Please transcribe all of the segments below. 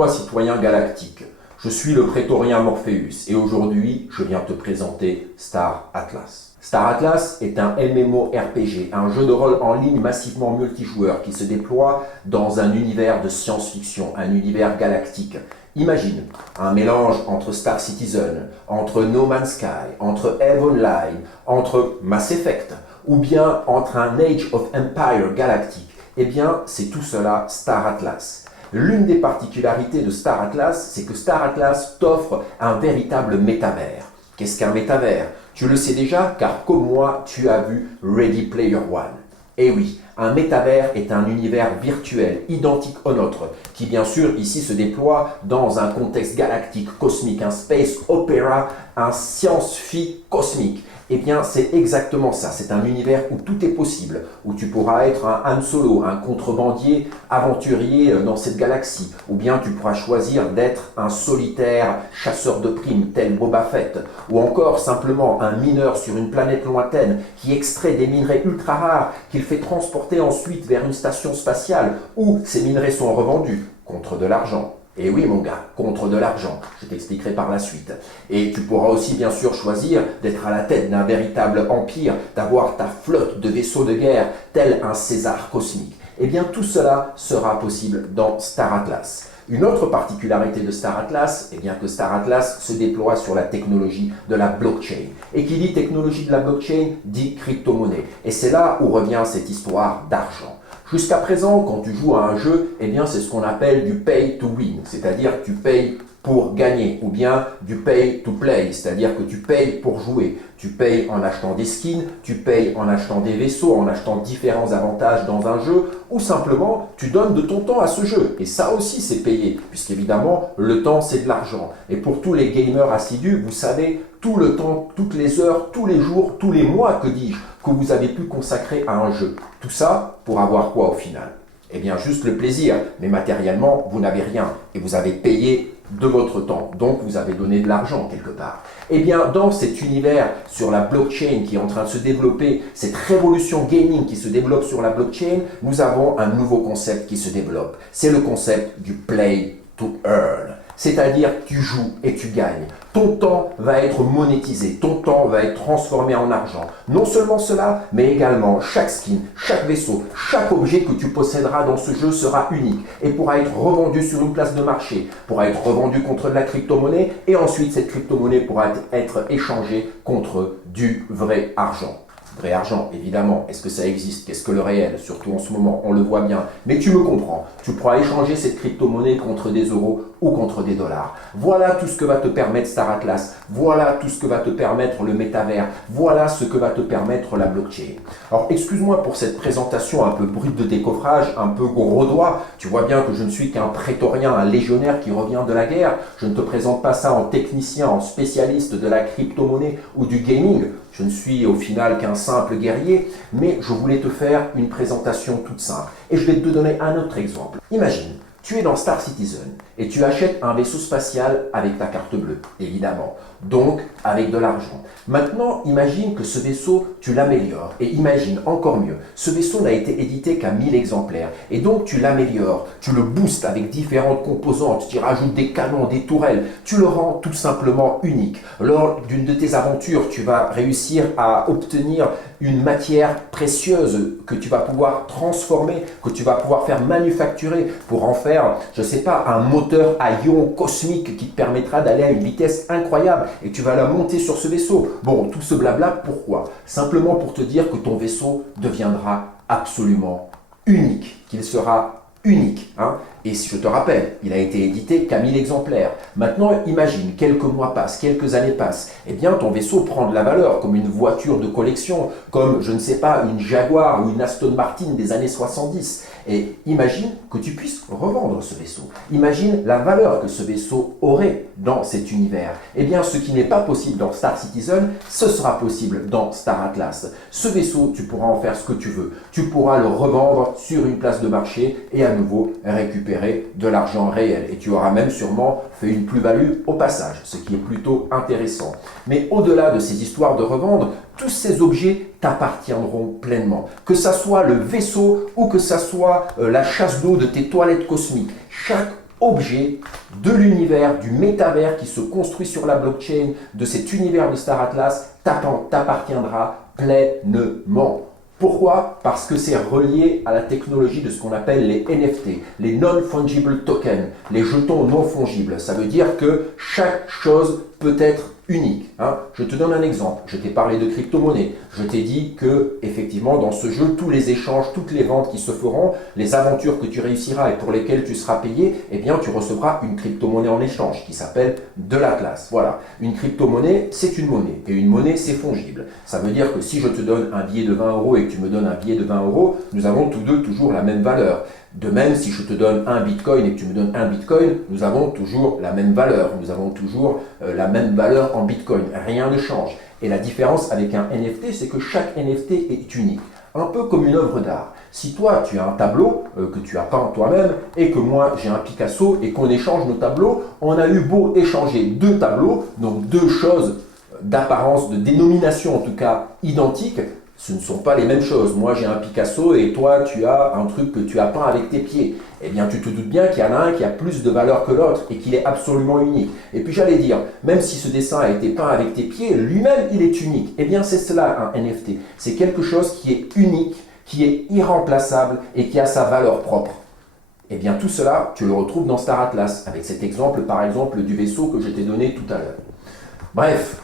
toi, citoyen galactique. Je suis le prétorien Morpheus et aujourd'hui, je viens te présenter Star Atlas. Star Atlas est un MMORPG, un jeu de rôle en ligne massivement multijoueur qui se déploie dans un univers de science-fiction, un univers galactique. Imagine un mélange entre Star Citizen, entre No Man's Sky, entre EVE Online, entre Mass Effect ou bien entre un Age of Empire galactique. Eh bien, c'est tout cela Star Atlas. L'une des particularités de Star Atlas, c'est que Star Atlas t'offre un véritable métavers. Qu'est-ce qu'un métavers? Tu le sais déjà, car comme moi, tu as vu Ready Player One. Eh oui, un métavers est un univers virtuel, identique au nôtre, qui bien sûr ici se déploie dans un contexte galactique, cosmique, un space opera, un science-fi cosmique. Eh bien, c'est exactement ça. C'est un univers où tout est possible, où tu pourras être un Han Solo, un contrebandier aventurier dans cette galaxie, ou bien tu pourras choisir d'être un solitaire chasseur de primes tel Boba Fett, ou encore simplement un mineur sur une planète lointaine qui extrait des minerais ultra rares qu'il fait transporter ensuite vers une station spatiale où ces minerais sont revendus contre de l'argent. Et oui mon gars, contre de l'argent, je t'expliquerai par la suite. Et tu pourras aussi bien sûr choisir d'être à la tête d'un véritable empire, d'avoir ta flotte de vaisseaux de guerre, tel un César cosmique. Eh bien tout cela sera possible dans Star Atlas. Une autre particularité de Star Atlas, eh bien que Star Atlas se déploie sur la technologie de la blockchain. Et qui dit technologie de la blockchain, dit crypto-monnaie. Et c'est là où revient cette histoire d'argent. Jusqu'à présent, quand tu joues à un jeu, eh bien c'est ce qu'on appelle du pay to win, c'est-à-dire que tu payes pour gagner, ou bien du pay to play, c'est-à-dire que tu payes pour jouer. Tu payes en achetant des skins, tu payes en achetant des vaisseaux, en achetant différents avantages dans un jeu, ou simplement tu donnes de ton temps à ce jeu. Et ça aussi c'est payé, puisqu'évidemment le temps c'est de l'argent. Et pour tous les gamers assidus, vous savez tout le temps, toutes les heures, tous les jours, tous les mois, que dis-je, que vous avez pu consacrer à un jeu. Tout ça pour avoir quoi au final? Eh bien juste le plaisir, mais matériellement vous n'avez rien et vous avez payé de votre temps, donc vous avez donné de l'argent quelque part. Eh bien dans cet univers sur la blockchain qui est en train de se développer, cette révolution gaming qui se développe sur la blockchain, nous avons un nouveau concept qui se développe. C'est le concept du play to earn. C'est-à-dire tu joues et tu gagnes. Ton temps va être monétisé, ton temps va être transformé en argent. Non seulement cela, mais également chaque skin, chaque vaisseau, chaque objet que tu posséderas dans ce jeu sera unique et pourra être revendu sur une place de marché, pourra être revendu contre de la crypto-monnaie et ensuite cette crypto-monnaie pourra être échangée contre du vrai argent. Vrai argent, évidemment. Est-ce que ça existe? Qu'est-ce que le réel? Surtout en ce moment, on le voit bien. Mais tu me comprends. Tu pourras échanger cette crypto-monnaie contre des euros ou contre des dollars. Voilà tout ce que va te permettre Star Atlas. Voilà tout ce que va te permettre le métavers. Voilà ce que va te permettre la blockchain. Alors, excuse-moi pour cette présentation un peu brute de décoffrage, un peu gros doigt. Tu vois bien que je ne suis qu'un prétorien, un légionnaire qui revient de la guerre. Je ne te présente pas ça en technicien, en spécialiste de la crypto-monnaie ou du gaming. Je ne suis au final qu'un simple guerrier, mais je voulais te faire une présentation toute simple. Et je vais te donner un autre exemple. Imagine, tu es dans Star Citizen et tu achètes un vaisseau spatial avec ta carte bleue, évidemment, donc avec de l'argent. Maintenant, imagine que ce vaisseau, tu l'améliores. Et imagine, encore mieux, ce vaisseau n'a été édité qu'à 1000 exemplaires. Et donc, tu l'améliores, tu le boostes avec différentes composantes, tu rajoutes des canons, des tourelles, tu le rends tout simplement unique. Lors d'une de tes aventures, tu vas réussir à obtenir une matière précieuse que tu vas pouvoir transformer, que tu vas pouvoir faire manufacturer pour en faire, je ne sais pas, un moteur à ion cosmique qui te permettra d'aller à une vitesse incroyable et tu vas la monter sur ce vaisseau. Bon, tout ce blabla, pourquoi? Simplement pour te dire que ton vaisseau deviendra absolument unique, qu'il sera unique. Et je te rappelle, il a été édité qu'à 1000 exemplaires. Maintenant, imagine, quelques mois passent, quelques années passent. Eh bien, ton vaisseau prend de la valeur, comme une voiture de collection, comme, je ne sais pas, une Jaguar ou une Aston Martin des années 70. Et imagine que tu puisses revendre ce vaisseau. Imagine la valeur que ce vaisseau aurait dans cet univers. Eh bien, ce qui n'est pas possible dans Star Citizen, ce sera possible dans Star Atlas. Ce vaisseau, tu pourras en faire ce que tu veux. Tu pourras le revendre sur une place de marché et à nouveau récupérer de l'argent réel. Et tu auras même sûrement fait une plus-value au passage, ce qui est plutôt intéressant. Mais au-delà de ces histoires de revendre, tous ces objets t'appartiendront pleinement. Que ça soit le vaisseau ou que ça soit la chasse d'eau de tes toilettes cosmiques. Chaque objet de l'univers, du métavers qui se construit sur la blockchain, de cet univers de Star Atlas, t'appartiendra pleinement. Pourquoi? Parce que c'est relié à la technologie de ce qu'on appelle les NFT, les Non-Fungible Tokens, les jetons non fongibles. Ça veut dire que chaque chose peut être unique. Je te donne un exemple. Je t'ai parlé de crypto-monnaie. Je t'ai dit que, effectivement, dans ce jeu, tous les échanges, toutes les ventes qui se feront, les aventures que tu réussiras et pour lesquelles tu seras payé, eh bien, tu recevras une crypto-monnaie en échange qui s'appelle de l'Atlas. Voilà. Une crypto-monnaie, c'est une monnaie. Et une monnaie, c'est fongible. Ça veut dire que si je te donne un billet de 20 € et que tu me donnes un billet de 20 €, nous avons tous deux toujours la même valeur. De même, si je te donne un bitcoin et que tu me donnes un bitcoin, nous avons toujours la même valeur. Nous avons toujours la même valeur en bitcoin. Rien ne change. Et la différence avec un NFT, c'est que chaque NFT est unique. Un peu comme une œuvre d'art. Si toi, tu as un tableau que tu as peint toi-même et que moi, j'ai un Picasso et qu'on échange nos tableaux, on a eu beau échanger deux tableaux, donc deux choses d'apparence, de dénomination en tout cas identiques, ce ne sont pas les mêmes choses. Moi, j'ai un Picasso et toi, tu as un truc que tu as peint avec tes pieds. Eh bien, tu te doutes bien qu'il y en a un qui a plus de valeur que l'autre et qu'il est absolument unique. Et puis, j'allais dire, même si ce dessin a été peint avec tes pieds, lui-même, il est unique. Eh bien, c'est cela, un NFT. C'est quelque chose qui est unique, qui est irremplaçable et qui a sa valeur propre. Eh bien, tout cela, tu le retrouves dans Star Atlas, avec cet exemple, par exemple, du vaisseau que je t'ai donné tout à l'heure. Bref.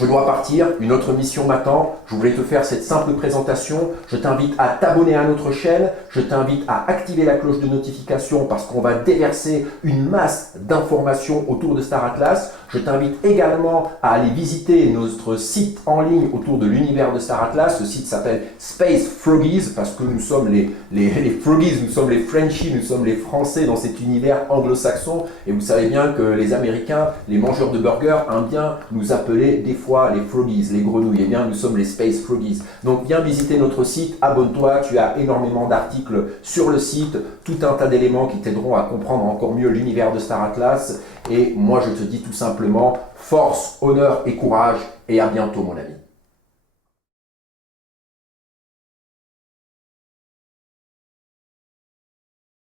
Je dois partir, une autre mission m'attend. Je voulais te faire cette simple présentation. Je t'invite à t'abonner à notre chaîne. Je t'invite à activer la cloche de notification parce qu'on va déverser une masse d'informations autour de Star Atlas. Je t'invite également à aller visiter notre site en ligne autour de l'univers de Star Atlas. Ce site s'appelle Space Froggies parce que nous sommes les Froggies, nous sommes les Frenchies, nous sommes les Français dans cet univers anglo-saxon. Et vous savez bien que les Américains, les mangeurs de burgers, aiment bien nous appeler des fois les Froggies, les grenouilles. Eh bien, nous sommes les Space Froggies. Donc, viens visiter notre site, abonne-toi. Tu as énormément d'articles sur le site, tout un tas d'éléments qui t'aideront à comprendre encore mieux l'univers de Star Atlas. Et moi, je te dis tout simplement force, honneur et courage. Et à bientôt, mon ami.